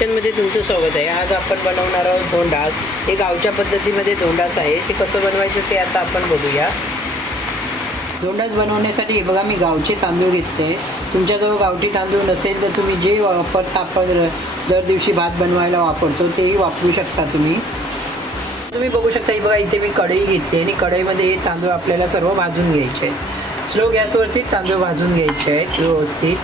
किचनमध्ये तुमचं स्वागत आहे। आज आपण बनवणार आहोत धोंडास। हे गावच्या पद्धतीमध्ये धोंडास आहे। ते कसं बनवायचं ते आता आपण बघूया। धोंडास बनवण्यासाठी बघा मी गावचे तांदूळ घेतले। तुमच्याजवळ गावठी तांदूळ नसेल तर तुम्ही जे वापरता आपण दर दिवशी भात बनवायला वापरतो तेही वापरू शकता तुम्ही बघू शकता। बघा इथे मी कढई घेतली आणि कढईमध्ये हे तांदूळ आपल्याला सर्व भाजून घ्यायचे आहेत। स्लो गॅसवरती तांदूळ भाजून घ्यायचे आहेत व्यवस्थित।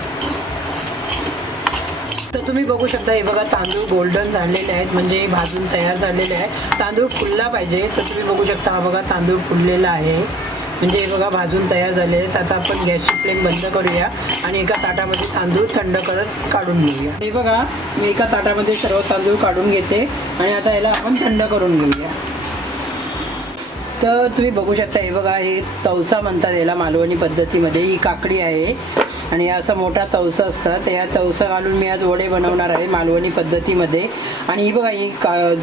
तर तुम्ही बघू शकता हे बघा तांदूळ गोल्डन झालेले आहेत, म्हणजे भाजून तयार झालेले आहे। तांदूळ फुलला पाहिजे तर तुम्ही बघू शकता हा बघा तांदूळ फुललेला आहे, म्हणजे हे बघा भाजून तयार झालेले आहेत। आता आपण गॅसची फ्लेम बंद करूया आणि एका ताटामध्ये तांदूळ थंड करत काढून घेऊया। हे बघा मी एका ताटामध्ये सर्व तांदूळ काढून घेते आणि आता याला आपण थंड करून घेऊया। तर तुम्ही बघू शकता हे बघा हे तवसा म्हणतात याला मालवणी पद्धतीमध्ये। ही काकडी आहे आणि असा मोठा तवसा असतं, त्या तवसा घालून मी आज वडे बनवणार आहे मालवणी पद्धतीमध्ये। आणि ही बघा ही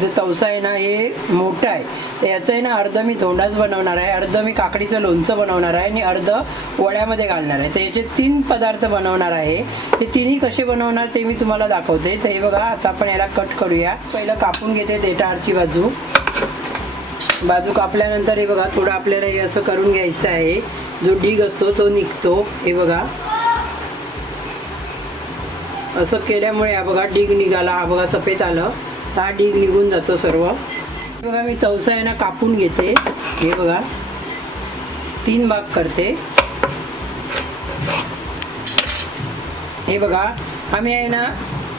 जो तवसा आहे ना हे मोठा आहे, तर याचं आहे ना अर्ध मी धोंडाच बनवणार आहे, अर्ध मी काकडीचं लोणचं बनवणार आहे आणि अर्ध वड्यामध्ये घालणार आहे। तर याचे 3 पदार्थ बनवणार आहे। ते तिन्ही कसे बनवणार ते मी तुम्हाला दाखवते। तर हे बघा आता आपण याला कट करूया। पहिलं कापून घेते देठावरची बाजू कापल्यानंतर हे बघा थोडं आपल्याला हे असं करून घ्यायचं आहे, जो डीग असतो तो निघतो। हे बघा असं केल्यामुळे हा बघा डीग निघाला, हा बघा सफेद आलं, हा डीग निघून जातो सर्व। बघा मी तवसा आहे ना कापून घेते, हे बघा 3 भाग करते। हे बघा आम्ही आहे ना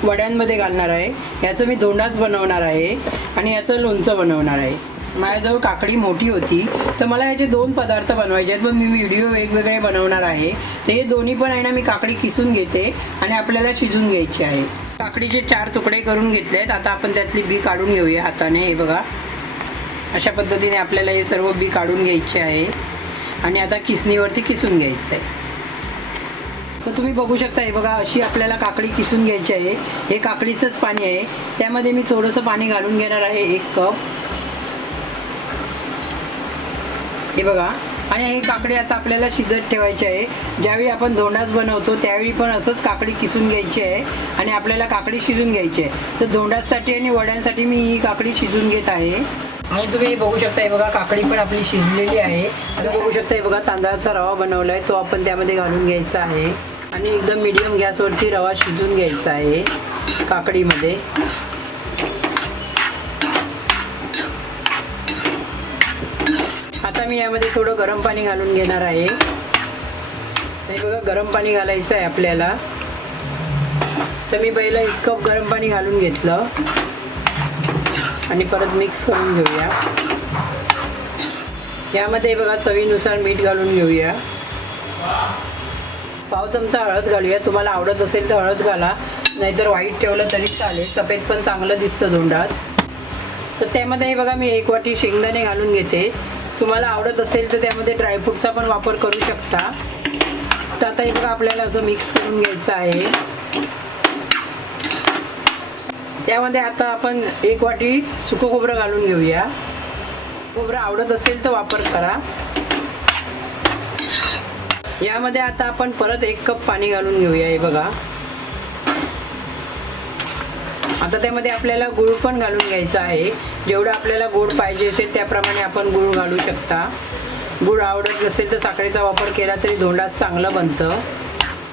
वड्यांमध्ये घालणार आहे, याचं मी धोंडाच बनवणार आहे आणि याचं लोणचं बनवणार आहे। माझ्याजवळ काकडी मोठी होती तर मला याचे 2 पदार्थ बनवायचे आहेत, पण मी व्हिडिओ वेगवेगळे बनवणार आहे। तर हे दोन्ही पण आहे ना मी काकडी किसून घेते आणि आपल्याला शिजून घ्यायची आहे। काकडीचे 4 तुकडे करून घेतले आहेत। आता आपण त्यातली बी काढून घेऊया हाताने। हे बघा अशा पद्धतीने आपल्याला हे सर्व बी काढून घ्यायचे आहे आणि आता किसणीवरती किसून घ्यायचं आहे। तर तुम्ही बघू शकता हे बघा अशी आपल्याला काकडी किसून घ्यायची आहे। हे काकडीचंच पाणी आहे, त्यामध्ये मी थोडंसं पाणी घालून घेणार आहे, 1 कप। हे बघा आणि ही काकडी आता आपल्याला शिजत ठेवायची आहे। ज्यावेळी आपण धोंडास बनवतो त्यावेळी पण असंच काकडी किसून घ्यायची आहे आणि आपल्याला काकडी शिजून घ्यायची आहे। तर धोंडासाठी आणि वड्यांसाठी मी ही काकडी शिजून घेत आहे आणि तुम्ही बघू शकता हे बघा काकडी पण आपली शिजलेली आहे। आता बघू शकता हे बघा तांदळाचा रवा बनवला आहे, तो आपण त्यामध्ये घालून घ्यायचा आहे आणि एकदम मीडियम गॅसवरती रवा शिजून घ्यायचा आहे काकडीमध्ये। आता मी यामध्ये थोडं गरम पाणी घालून घेणार आहे। हे बघा गरम पाणी घालायचं आहे आपल्याला। तर मी पहिलं 1 कप गरम पाणी घालून घेतलं आणि परत मिक्स करून घेऊया। यामध्ये बघा चवीनुसार मीठ घालून घेऊया, पाव चमचा हळद घालूया। तुम्हाला आवडत असेल तर हळद घाला, नाहीतर व्हाईट ठेवलं तरी चालेल, सफेद पण चांगलं दिसतं धोंडास। तर त्यामध्ये बघा मी 1 वाटी शेंगदाणे घालून घेते। तुम्हाला आवडत असेल तर त्यामध्ये ड्रायफ्रूटचा पण वापर करू शकता। तर आता हे बघा आपल्याला असं मिक्स करून घ्यायचं आहे। त्यामध्ये आता आपण 1 वाटी सुकं खोबरं घालून घेऊया। खोबरं आवडत असेल तर वापर करा। यामध्ये आता आपण परत 1 कप पाणी घालून घेऊया। हे बघा आता त्यामध्ये आपल्याला गूळ पण घालून घ्यायचा आहे। जेवढं आपल्याला गोड पाहिजे असेल त्याप्रमाणे आपण गूळ घालू शकता। गूळ आवडत नसेल तर साखरेचा वापर केला तरी धोंडास चांगलं बनतं।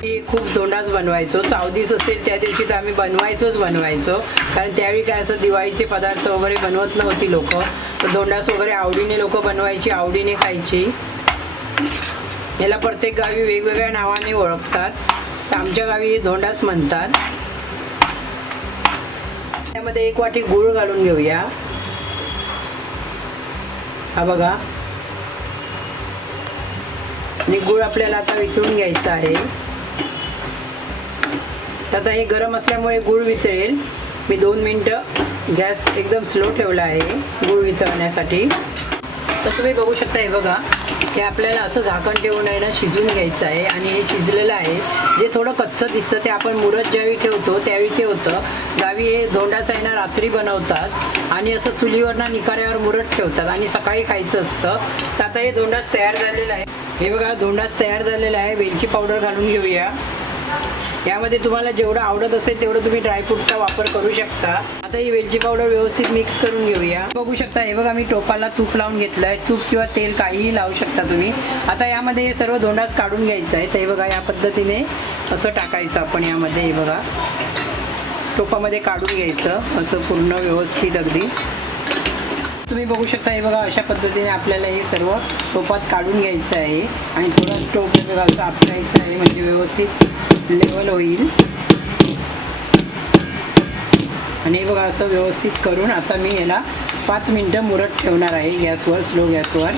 हे खूप धोंडास बनवायचो, चावदीस असेल त्या दिवशी तर आम्ही बनवायचो, कारण त्यावेळी काय असं दिवाळीचे पदार्थ वगैरे बनवत नव्हती लोक, तर धोंडास वगैरे आवडीने लोक बनवायची, आवडीने खायची। याला प्रत्येक गावी वेगवेगळ्या नावाने ओळखतात, तर आमच्या गावी धोंडास म्हणतात। त्यामध्ये 1 वाटी गूळ घालून घेऊया। हा बघा आणि गूळ आपल्याला आता वितळून घ्यायचा आहे। तर आता हे गरम असल्यामुळे गूळ वितळेल। मी 2 मिनिटं गॅस एकदम स्लो ठेवला आहे गूळ वितळण्यासाठी। तर तुम्ही बघू शकता हे बघा हे आपल्याला असं झाकण ठेवून आहे ना शिजून घ्यायचं आहे आणि हे शिजलेलं आहे। जे थोडं कच्चं दिसतं ते आपण मुरत ज्यावेळी ठेवतो त्यावेळी ते होतं। गावी हे धोंडास आहे ना रात्री बनवतात आणि असं चुलीवर ना निकाऱ्यावर मुरत ठेवतात आणि सकाळी खायचं असतं। तर आता हे धोंडास तयार झालेलं आहे। हे बघा धोंडास तयार झालेला आहे। वेलची पावडर घालून घेऊया यामध्ये तुम्हाला जेवढं आवडत असेल तेवढं तुम्ही ड्रायफ्रूटचा वापर करू शकता. आता ही वेलची पावडर व्यवस्थित मिक्स करून घेऊया. बघू शकता हे बघा मी टोपाला तूप लावून घेतलं आहे. तूप किंवा तेल काहीही लावू शकता तुम्ही. आता यामध्ये हे सर्व धोंडास काढून घ्यायचं आहे. तर हे बघा या पद्धतीने असं टाकायचं आपण यामध्ये. हे बघा टोपामध्ये काढून घ्यायचं असं पूर्ण व्यवस्थित अगदी. तुम्ही बघू शकता हे बघा अशा पद्धतीने आपल्याला हे सर्व टोपात काढून घ्यायचं आहे आणि थोडं टोप हे बघा असं आपटायचं आहे म्हणजे व्यवस्थित लेवल होईल. आणि हे बघा असं व्यवस्थित करून आता मी याला 5 मिनटं मुरत ठेवणार आहे गॅसवर, स्लो गॅसवर.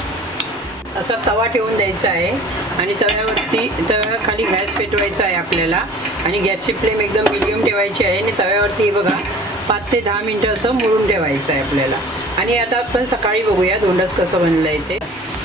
असा तवा ठेवून द्यायचा आहे आणि तव्याखाली गॅस पेटवायचा आहे आपल्याला आणि गॅसची फ्लेम एकदम मिडियम ठेवायची आहे आणि तव्यावरती हे बघा 5 ते 10 मिनटं असं मुरून ठेवायचं आहे आपल्याला. आणि आता आपण सकाळी बघूया धोंडास कसं बनलं आहे ते.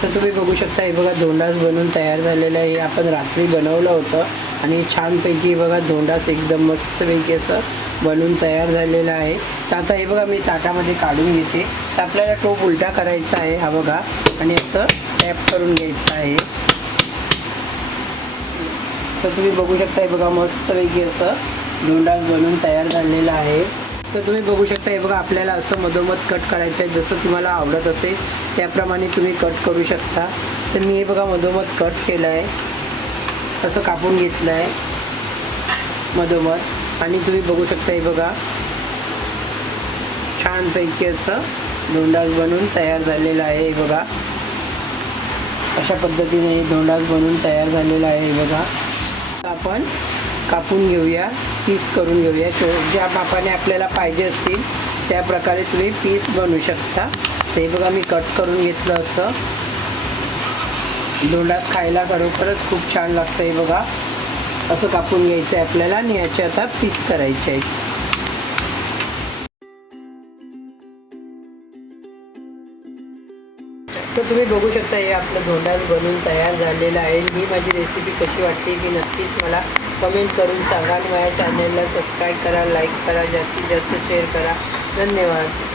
तर तुम्ही बघू शकता हे बघा धोंडास बनवून तयार झालेलं आहे. आपण रात्री बनवलं होतं आणि छानपैकी बघा धोंडास एकदम मस्तपैकी असं बनवून तयार झालेलं आहे. तर आता हे बघा मी ताटामध्ये काढून घेते. तर आपल्याला टोप उलटा करायचा आहे हा बघा आणि असं टॅप करून घ्यायचं आहे. तर तुम्ही बघू शकता हे बघा मस्तपैकी असं धोंडास बनवून तयार झालेलं आहे. तर तुम्ही बघू शकता हे बघा आपल्याला असं मधोमध कट करायचं आहे. जसं तुम्हाला आवडत असेल त्याप्रमाणे तुम्ही कट करू शकता. तर मी हे बघा मधोमध कट केलं आहे, असं कापून घेतलं आहे मधोमध. आणि तुम्ही बघू शकता हे बघा छानपैकी असं धोंडास बनवून तयार झालेलं आहे. हे बघा अशा पद्धतीने धोंडास बनवून तयार झालेला आहे. हे बघा आपण कापून घेऊया, पीस करून घेऊया. ज्या मापाने आपल्याला पाहिजे असतील त्या प्रकारे तुम्ही पीस बनवू शकता. ते बघा मी कट करून घेतलं असं. धोंडास खायला खरोखरच खूप छान लागतं. हे बघा असं कापून घ्यायचं आहे आपल्याला आणि याचे आता पीस करायचे आहेत. तर तुम्ही बघू शकता हे आपलं धोंडास बनवून तयार झालेलं आहे. ही माझी रेसिपी कशी वाटते ती नक्कीच मला कमेंट करून सांगा आणि माझ्या चॅनलला सबस्क्राईब करा, लाईक करा, जास्तीत जास्त शेअर करा. धन्यवाद.